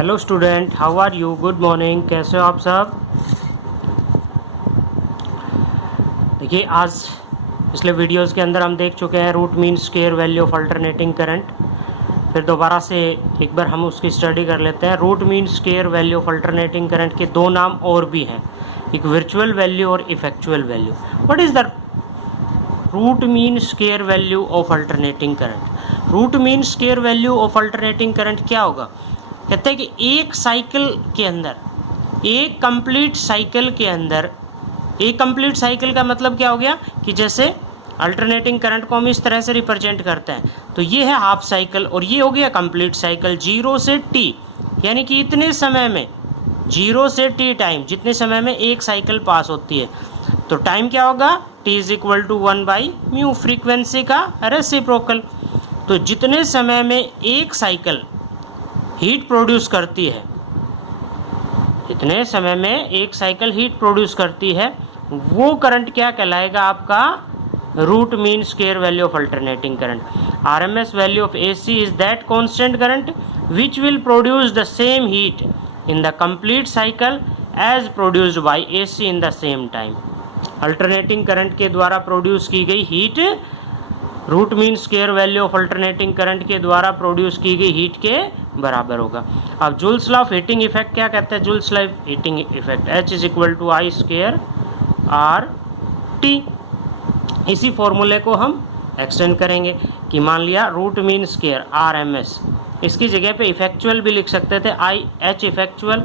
Hello student, how are you? Good morning. कैसे हो आप सब? देखिए, आज पिछले वीडियोस के अंदर हम देख चुके हैं root mean square value of alternating current. फिर दोबारा से एक बार हम उसकी स्टडी कर लेते हैं। Root mean square value of alternating current के दो नाम और भी हैं, एक वर्चुअल वैल्यू और effectual value. What is the root mean square value of alternating current? Root mean square value of alternating current क्या होगा? कहते हैं कि एक साइकिल के अंदर, एक कंप्लीट साइकिल के अंदर, एक कंप्लीट साइकिल का मतलब क्या हो गया कि जैसे अल्टरनेटिंग करंट को हम इस तरह से रिप्रेजेंट करते हैं, तो ये है हाफ साइकिल और ये हो गया कंप्लीट साइकिल। 0 से t, यानी कि इतने समय में 0 से t टाइम, जितने समय में एक साइकिल पास होती है, तो टाइम क्या होगा? t is equal to 1/μ, frequency का रेसिप्रोकल। तो जितने समय में एक साइकिल हीट प्रोड्यूस करती है, जितने समय में एक साइकिल हीट प्रोड्यूस करती है, वो करंट क्या कहलाएगा? आपका root mean square value of alternating current. RMS value of AC is that constant current which will produce the same heat in the complete cycle as produced by AC in the same time. Alternating current के द्वारा produce की गई heat root mean square value of alternating current के द्वारा produce की गई heat के बराबर होगा। अब Joule's law of heating effect क्या कहते हैं? Joule's law of heating effect H is equal to I square RT। इसी फॉर्मूले को हम एक्सटेंड करेंगे कि मान लिया रूट मीन स्क्वायर RMS, इसकी जगह पे इफेक्चुअल भी लिख सकते थे। H इफेक्चुअल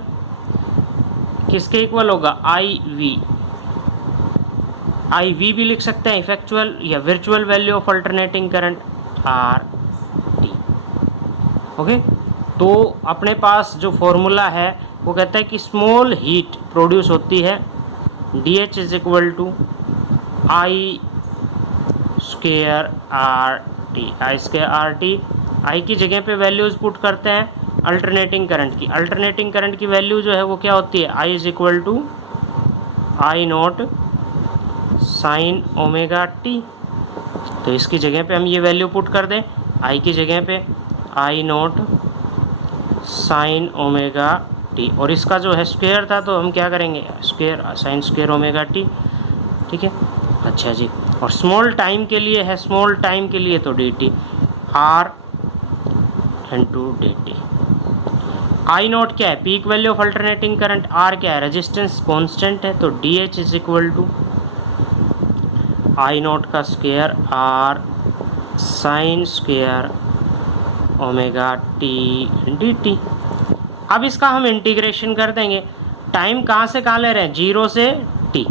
किसके इक्वल होगा? IV भी लिख सकते हैं इफेक्चुअल या virtual value of alternating current RT। Okay, तो अपने पास जो फॉर्मूला है वो कहता है कि स्मॉल हीट प्रोड्यूस होती है DH is equal to I square RT। I की जगह पे वैल्यूज पुट करते हैं अल्टरनेटिंग करंट की। अल्टरनेटिंग करंट की वैल्यू जो है वो क्या होती है? I is equal to I not sine omega t. तो इसकी जगह पे हम ये वैल्यू पुट कर दें, I की जगह पे I not sine omega t, और इसका जो है स्क्वायर था तो हम क्या करेंगे? Square sine square omega T. ठीक है, अच्छा जी। और स्मॉल टाइम के लिए है, स्मॉल टाइम के लिए तो dt R into dt। I naught क्या है? Peak value of alternating current. R क्या है? रेजिस्टेंस कांस्टेंट है, तो DH is equal to I not का square R sine square omega t dt। अब इसका हम इंटीग्रेशन कर देंगे। टाइम कहाँ से कहाँ ले रहे हैं? 0 से t।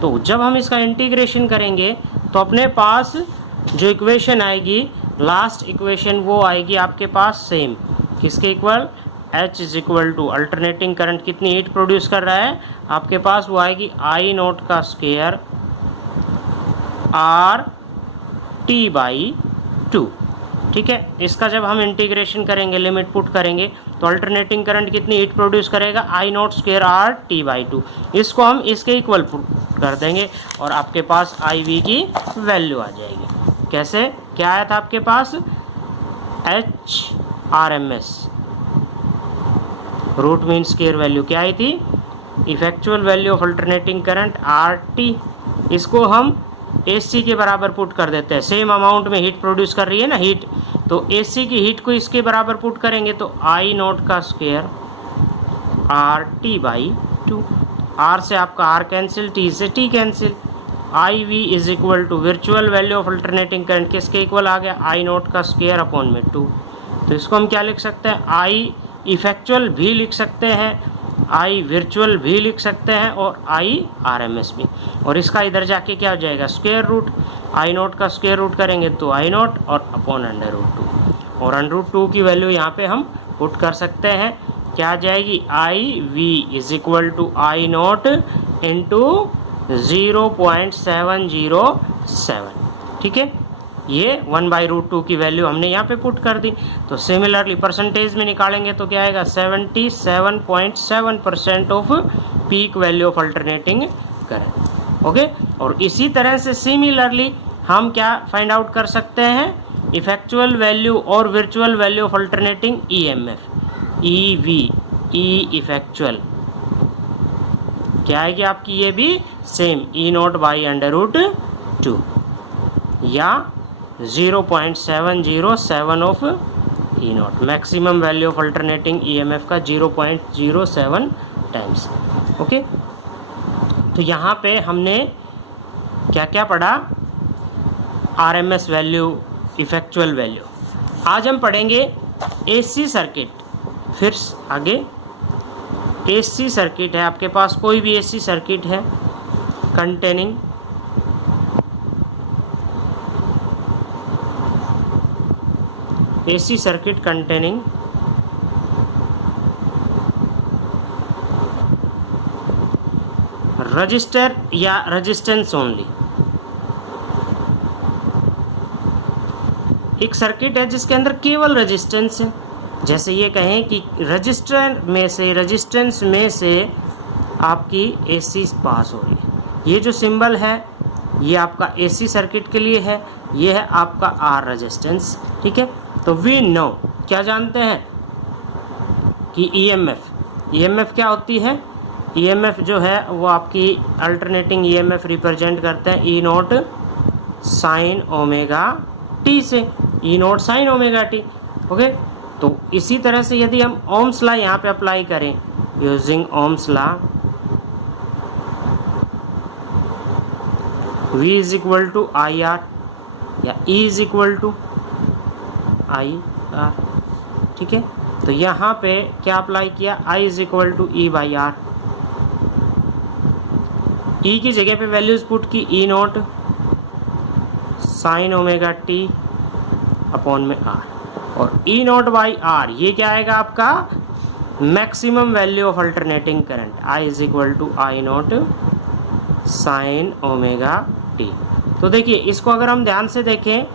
तो जब हम इसका इंटीग्रेशन करेंगे तो अपने पास जो इक्वेशन आएगी, लास्ट इक्वेशन, वो आएगी आपके पास सेम किसके equal? H is equal to alternating current कितनी हीट प्रोड्यूस कर रहा है आपके पास? वो आएगी I नॉट का स्क्वायर RT/2। ठीक है, इसका जब हम इंटीग्रेशन करेंगे, लिमिट पुट करेंगे, तो अल्टरनेटिंग करंट कितनी हीट प्रोड्यूस करेगा? I not square RT/2। इसको हम इसके इक्वल पुट कर देंगे और आपके पास IV की वैल्यू आ जाएगी। कैसे? क्या आया था आपके पास? HRMS root mean square value क्या आई थी? Effectual value of alternating current RT। इसको हम AC के बराबर पुट कर देते हैं। सेम अमाउंट में हीट प्रोड्यूस कर रही है ना हीट, तो AC की हीट को इसके बराबर पुट करेंगे तो I नॉट का स्क्वायर RT/2। R से आपका R कैंसिल, T से T cancel. IV is equal to virtual value of alternating current किसके इक्वल आ गया? I नॉट का स्क्वायर अपॉन में 2। तो इसको हम क्या लिख सकते हैं? I इफेक्चुअल भी लिख सकते हैं, I वर्चुअल भी लिख सकते हैं और I RMS भी। और इसका इधर जाके क्या हो जाएगा? Square root. I नॉट का स्क्वायर रूट करेंगे तो I नॉट और अपॉन √2, और √2 की वैल्यू यहाँ पे हम पुट कर सकते हैं। क्या आ जाएगी? IV is equal to I not into 0.707। ठीक है, ये 1/√2 की वैल्यू हमने यहाँ पे पुट कर दी। तो सिमिलरली परसेंटेज में निकालेंगे तो क्या आएगा? 77.7% off peak value of alternating current. Okay, और इसी तरह से सिमिलरली हम क्या फाइंड आउट कर सकते हैं? इफेक्चुअल वैल्यू और virtual value of alternating EMF। E V, E effectual क्या आएगी आपकी, ये भी same E not by under root 2 या 0.707 of E not. Maximum value of alternating EMF का 0.07 टाइम्स। ओके, तो यहाँ पे हमने क्या क्या पढ़ा, आरएमएस वैल्यू, इफेक्चुअल वैल्यू। आज हम पढ़ेंगे एसी सर्किट। फिर आगे एसी सर्किट है, आपके पास कोई भी एसी सर्किट है containing AC circuit containing register या रेजिस्टेंस ओनली। एक सर्किट है जिसके अंदर केवल रेजिस्टेंस है, जैसे ये कहें कि रजिस्टर में से, रेजिस्टेंस में से आपकी एसी पास हो रही है। ये जो सिंबल है ये आपका एसी सर्किट के लिए है, ये है आपका आर रेजिस्टेंस। ठीक है, तो वी नो, क्या जानते हैं कि ईएमएफ क्या होती है। ईएमएफ जो है वो आपकी अल्टरनेटिंग ईएमएफ रिप्रेजेंट करते हैं E naught sine omega t से, E naught sine omega t. Okay, तो इसी तरह से यदि हम ओम्स लॉ यहाँ पे अप्लाई करें using Ohm's law, V is equal to I R या E is equal to I R. ठीक है, तो यहाँ पे क्या अप्लाई किया, I is equal to E by R. E की जगह पे वैल्यूज पुट की E naught sine omega t upon में आर, और ई नॉट बाई आर ये क्या आएगा आपका maximum value of alternating current, I is equal to I naught sine omega t. तो देखिए इसको अगर हम ध्यान से देखें,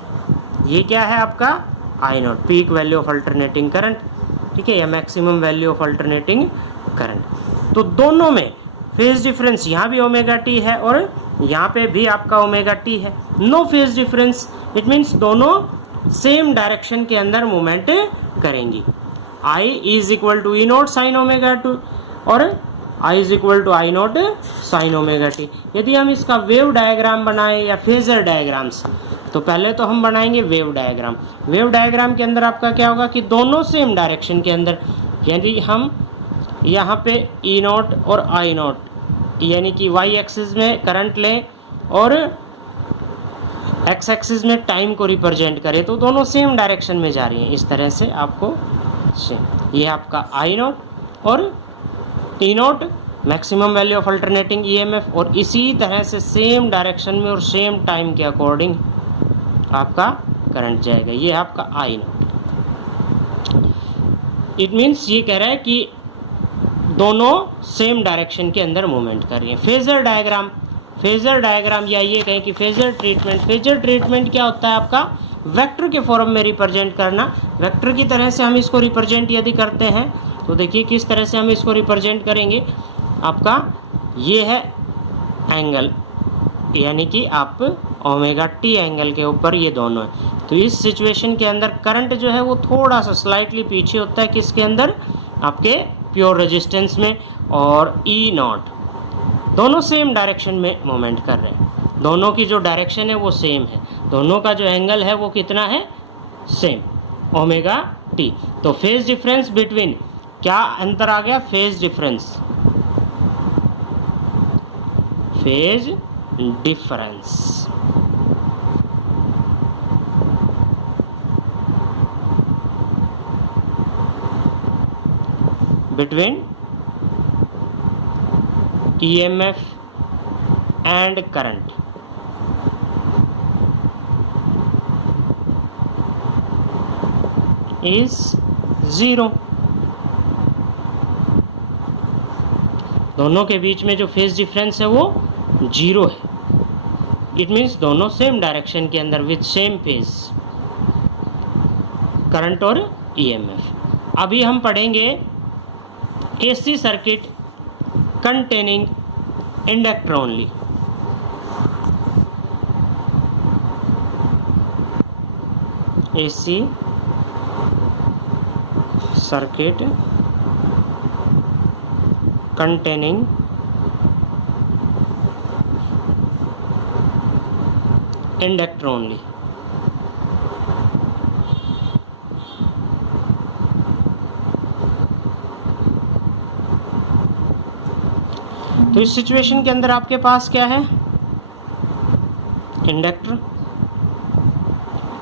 ये क्या है आपका I naught, peak value of alternating current. ठीक है, या maximum value of alternating current. तो दोनों में फेज डिफरेंस, यहाँ भी ओमेगा टी है और यहाँ पे भी आपका ओमेगा टी है, no phase difference. It means दोनों सेम डायरेक्शन के अंदर मूवमेंट करेंगी। I is equal to E naught sine omega t और I is equal to I naught sine omega t. यदि हम इसका वेव डायग्राम बनाएं या फेजर डायग्राम्स, तो पहले तो हम बनाएंगे वेव डायग्राम। वेव डायग्राम के अंदर आपका क्या होगा कि दोनों सेम डायरेक्शन के अंदर, यदि हम यहाँ पे ई नॉट और आई नॉट यानी कि वाई एक्सिस में करंट लें और एक्स एक्सिस में टाइम को रिप्रेजेंट करें, तो दोनों सेम डायरेक्शन में जा रही हैं। इस तरह से आपको सेम, ये आपका आई नॉट और E not maximum value of alternating EMF, और इसी तरह से सेम डायरेक्शन में और सेम टाइम के अकॉर्डिंग आपका करंट जाएगा। ये आपका आई नॉट। इट मीन्स ये कह रहा है कि दोनों सेम डायरेक्शन के अंदर मूवमेंट कर रही हैं। फेजर डायग्राम या ये कहें कि फेजर ट्रीटमेंट क्या होता है आपका वेक्टर के फॉर्म में रिप्रेजेंट करना। वेक्टर की तरह से हम इसको रिप्रेजेंट यदि करते हैं तो देखिए किस तरह से हम इसको रिप्रेजेंट करेंगे। आपका ये है एंगल, यानी कि आप ओमेगा टी एंगल के ऊपर ये दोनों है। तो इस सिचुएशन के अंदर करंट जो है वो थोड़ा सा स्लाइटली पीछे होता है, किसके अंदर, आपके प्योर रेजिस्टेंस में, और ई नॉट दोनों सेम डायरेक्शन में मूवमेंट कर रहे हैं। दोनों की जो डायरेक्शन है वो सेम है, दोनों का जो एंगल है वो कितना है, सेम, ओमेगा टी। तो फेज डिफरेंस बिटवीन, क्या अंतर आ गया, phase difference between EMF and current is 0। दोनों के बीच में जो फेज डिफरेंस है वो 0 है। इट मीन्स दोनों सेम डायरेक्शन के अंदर विद सेम फेज, करंट और EMF। अभी हम पढ़ेंगे AC circuit containing inductor only। AC circuit containing inductor only. तो इस सिचुएशन के अंदर आपके पास क्या है, इंडक्टर,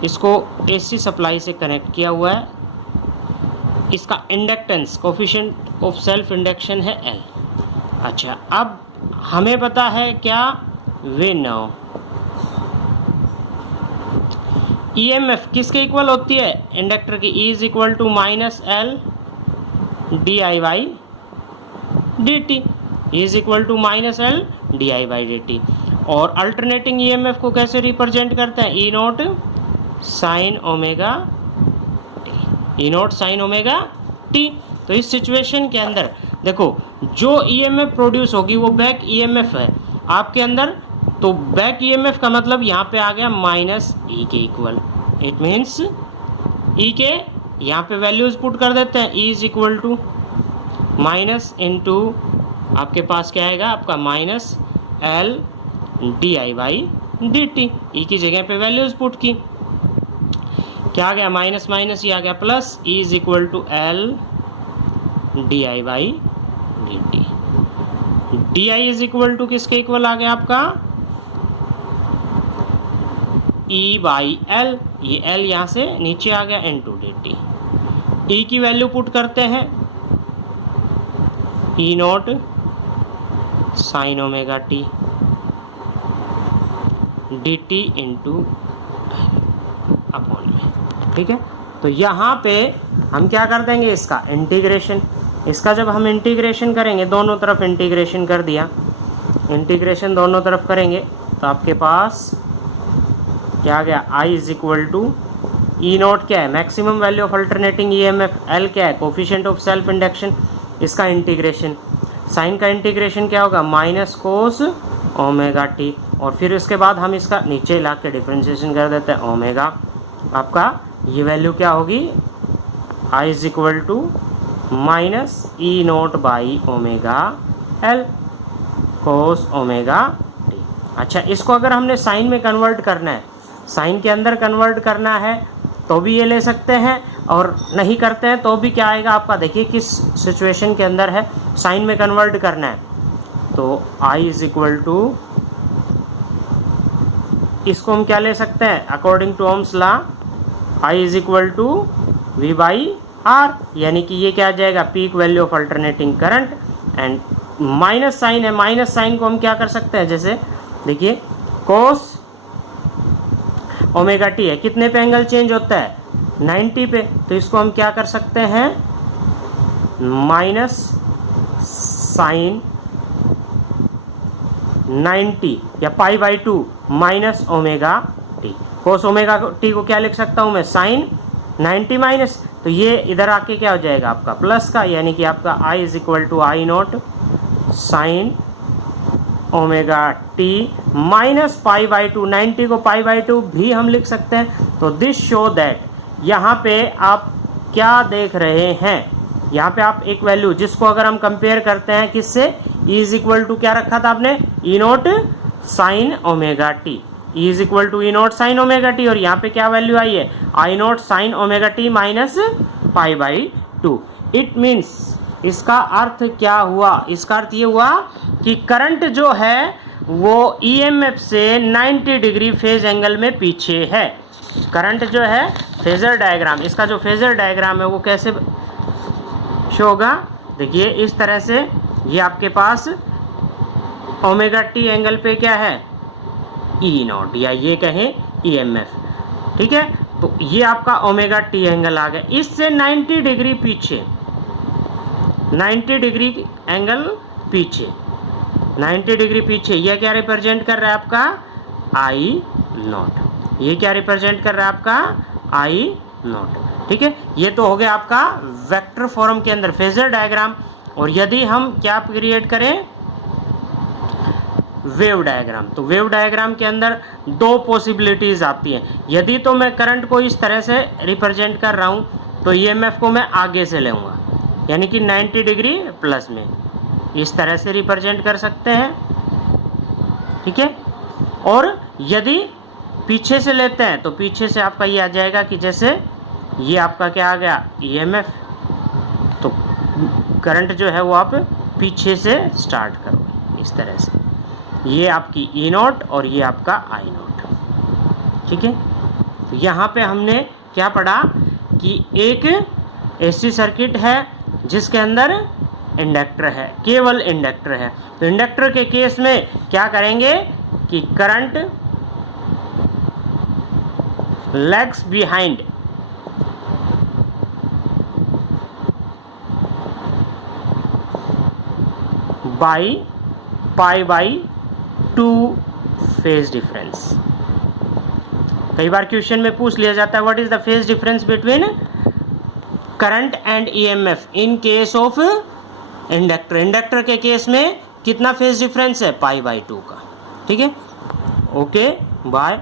इसको एसी सप्लाई से कनेक्ट किया हुआ है, इसका inductance coefficient of self induction है L। अच्छा, अब हमें पता है क्या, वे नो EMF किसके इक्वल होती है, इंडक्टर की, E is equal to minus L DI/dt, E is equal to minus L DI/dt। और अल्टरनेटिंग EMF को कैसे रिप्रेजेंट करते हैं, E naught sine omega t, E naught sine omega t. तो इस सिचुएशन के अंदर देखो, जो EMF प्रोड्यूस होगी वो बैक EMF है आपके अंदर, तो बैक EMF का मतलब यहाँ पे आ गया माइनस E के इक्वल। इट मीन्स E के यहाँ पे वैल्यूज पुट कर देते हैं, E is equal to minus into आपके पास क्या आएगा आपका माइनस L DI/dt। E की जगह पे वैल्यूज पुट की, क्या आ गया, माइनस माइनस ये आ गया plus, E is equal to L DI/dt। DI is equal to किसके इक्वल आ गया आपका, E/L, ये L यहाँ से नीचे आ गया इंटू dt। E की वैल्यू पुट करते हैं, E naught sine omega t dt into upon में। ठीक है, तो यहाँ पे हम क्या कर देंगे, इसका इंटीग्रेशन, इसका जब हम इंटीग्रेशन करेंगे, दोनों तरफ इंटीग्रेशन कर दिया, इंटीग्रेशन दोनों तरफ करेंगे तो आपके पास क्या आ गया, I is equal to E not क्या है, maximum value of alternating EMF, L क्या है, कोफिशिएंट ऑफ सेल्फ इंडक्शन, इसका इंटीग्रेशन, साइन का इंटीग्रेशन क्या होगा, माइनस कोस ओमेगा टी, और फिर उसके बाद हम इसका नीचे ला के डिफ्रेंशिएशन कर देते हैं, ओमेगा आपका ये वैल्यू क्या होगी, I is equal to minus E not by omega L cos omega t. अच्छा, इसको अगर हमने साइन में कन्वर्ट करना है, साइन के अंदर कन्वर्ट करना है तो भी ये ले सकते हैं, और नहीं करते हैं तो भी क्या आएगा आपका, देखिए किस सिचुएशन के अंदर है, साइन में कन्वर्ट करना है तो I इज इक्वल टू, इसको हम क्या ले सकते हैं, according to Ohm's law, I is equal to V/R, यानी कि ये क्या आ जाएगा, peak value of alternating current, and minus sign है, माइनस साइन को हम क्या कर सकते हैं, जैसे देखिए कोस ओमेगा टी है, कितने पे एंगल चेंज होता है, 90 पे, तो इसको हम क्या कर सकते हैं, माइनस साइन 90 या π/2 minus omega t, cos omega t को क्या लिख सकता हूं मैं, साइन 90 माइनस, तो ये इधर आके क्या हो जाएगा आपका प्लस का, यानी कि आपका I is equal to I not sine omega t minus π/2, 90 को π/2 भी हम लिख सकते हैं। तो दिस शो दैट, यहाँ पे आप क्या देख रहे हैं, यहाँ पे आप एक वैल्यू जिसको अगर हम कंपेयर करते हैं किससे, E इज इक्वल टू क्या रखा था आपने, E naught sine omega t, E is equal to E naught sine omega t, और यहाँ पे क्या वैल्यू आई है, I not sine omega t minus π/2। It means, इसका अर्थ क्या हुआ, इसका अर्थ ये हुआ कि करंट जो है वो EMF से 90 डिग्री फेज एंगल में पीछे है। करंट जो है, फेजर डायग्राम, इसका जो फेजर डायग्राम है वो कैसे शो होगा, देखिए इस तरह से, ये आपके पास ओमेगा टी एंगल पे क्या है, E नॉट, या ये कहें EMF। ठीक है, तो ये आपका ओमेगा टी एंगल आ गया, इससे 90 डिग्री पीछे, 90 डिग्री एंगल पीछे, 90 डिग्री पीछे, यह क्या रिप्रेजेंट कर रहा है आपका, I नॉट, ये क्या रिप्रेजेंट कर रहा है आपका, I नॉट। ठीक है, ये तो हो गया आपका वेक्टर फॉर्म के अंदर फेजर डायग्राम। और यदि हम क्या क्रिएट करें, वेव डायग्राम, तो वेव डायग्राम के अंदर दो पॉसिबिलिटीज आती हैं। यदि तो मैं करंट को इस तरह से रिप्रेजेंट कर रहा हूं तो EMF को मैं आगे से लूँगा, यानी कि 90 डिग्री प्लस में, इस तरह से रिप्रेजेंट कर सकते हैं, ठीक है। और यदि पीछे से लेते हैं तो पीछे से आपका ये आ जाएगा कि जैसे ये आपका क्या आ गया, ईएमएफ, तो करंट जो है वो आप पीछे से स्टार्ट करोगे इस तरह से। ये आपकी ई नॉट और ये आपका आई नॉट, ठीक है। तो यहाँ पे हमने क्या पढ़ा कि एक एसी सर्किट है जिसके अंदर इंडक्टर है, केवल इंडक्टर है। तो इंडक्टर के केस में क्या करेंगे कि current lags behind by pi by 2 phase difference. कई बार क्वेश्चन में पूछ लिया जाता है what is the phase difference between current and EMF in case of inductor. Inductor के केस में कितना फेज डिफरेंस है, पाई बाई 2 का, ठीक है। Okay, bye.